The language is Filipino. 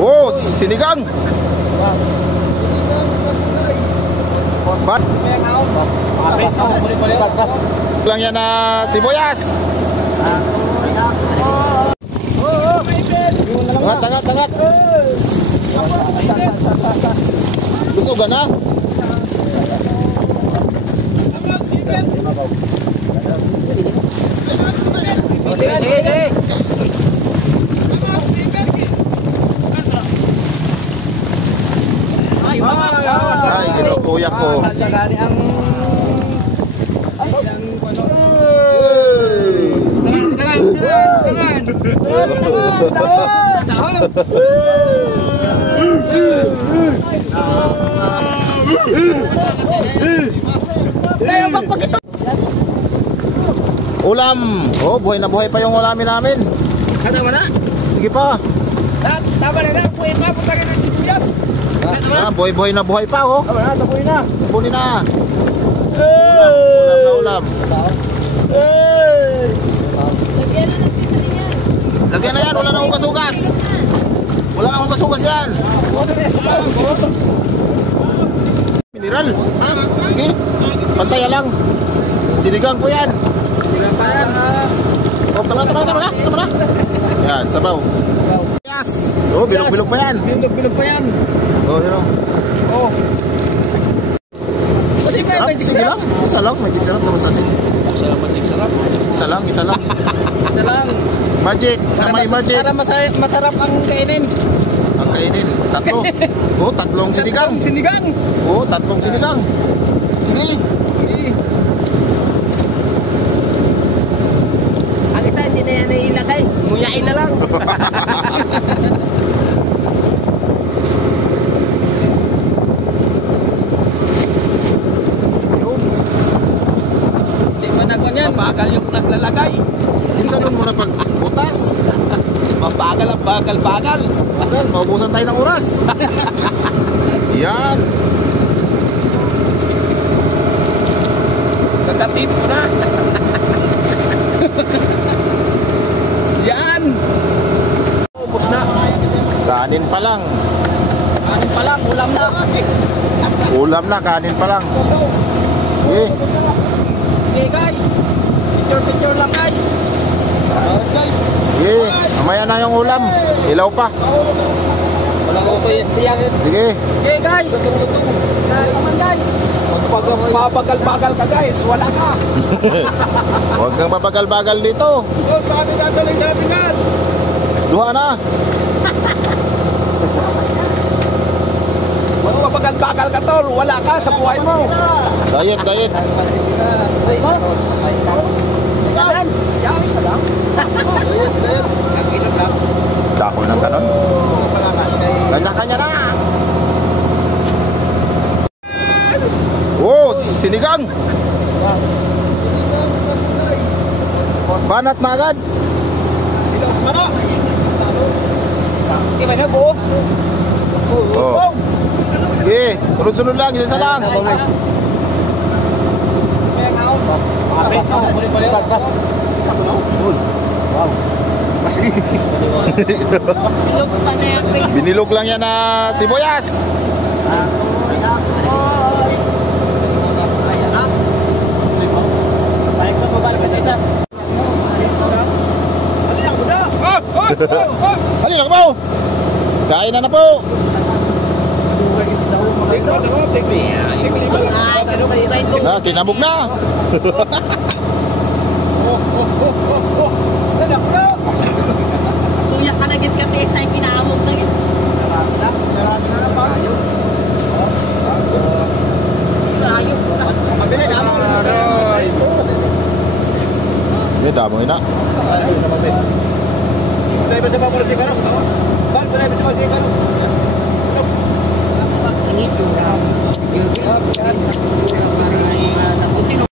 Oh, sinigang. Bat. Lang yan na sibuyas. Tangat. Gusto ka na? Ay, ginukuya ko. Ulam. Oh, buhay na buhay pa yung ulamin namin. Tama na. Sige pa. Tama na lang. Buhay pa. Punta ka ng sibuyas. Buhay na buhay pa, oh. Tama na. Tapunin na. Tapunin na. Ulam. Lagyan na yan. Wala na hugas-hugas. Wala na hugas-hugas yan. Mineral. Sige. Pantaya lang. Sinigang po yan. Oh, tama na. Yan, sabaw. Yes. Oh, bilog-bilog pa yan. Bilog pa yan. Oh, yun oh. Sarap, sige lang. Isa lang, magic sarap tapos asin. Isa lang. Isa lang. Magic, may magic. Para masarap ang kainin. Ang kainin, tatlo. Oh, tatlong sinigang. Oh, tatlong sinigang. Sige. Ang isa hindi na yan ilagay. Munyain na lang. Hindi mo na ganyan. Mabagal yung naglalagay. Minsan doon muna pagbutas. Mabagal ang bagal. Well, maubusan tayo ng oras. Yan. Kagatip mo na. Yan. Ubus na. Kanin pa lang. Ulam na. Ulam na, kanin pa lang. Okay. Okay guys. Picture lang guys. Okay. Mamaya na yung ulam. Ilaw pa. Walang okay siya. Sige. Okay guys. Naman guys. Pabagal-bagal ka guys. Wala ka. Huwag kang pabagal-bagal dito. Paano gagaling namin yan? Duha na. Huwag pabagal-bagal ka tol. Wala ka sa buhay mo. Diet. Ay mo? Yan. Yan isa lang. Ang inog lang. Dahon ng kanon. Kanya-kanya na. Oh, sinigang. Banat na agad. Okay ba na buo? Oh. Sige, sunod-sunod lang, isa lang. Wow. Binilog lang yan na sibuyas. Halina ka po. Kain na po. Tinabog na. Kuya ka na git ka sa pinaamog na git. Damo ina. Ini tuh.